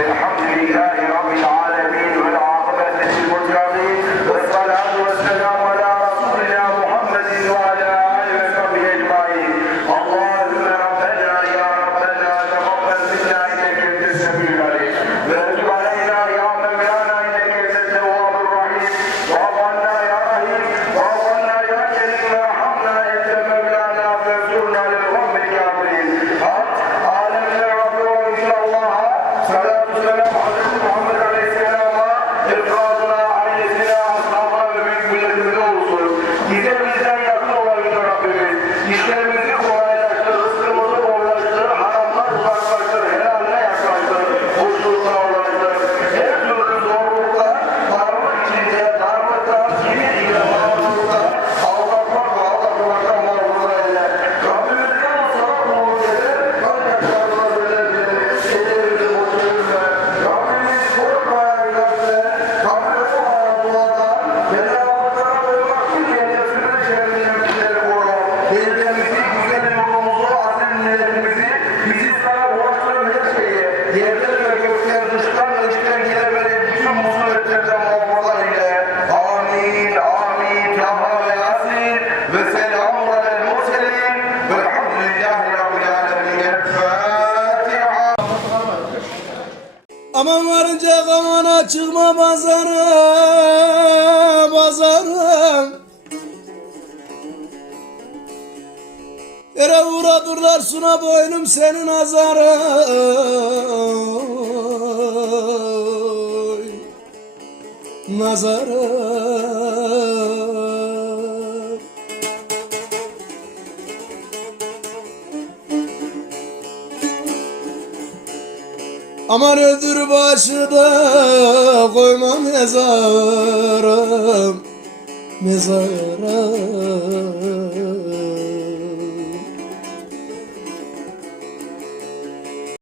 الحمد لله İşte bizden yakın olan Rabbimiz, işlerimiz çıkma pazara pazara Yere uğradırlar suna boynum senin azara Nazara Aman öldür başı da koyma mezara Mezara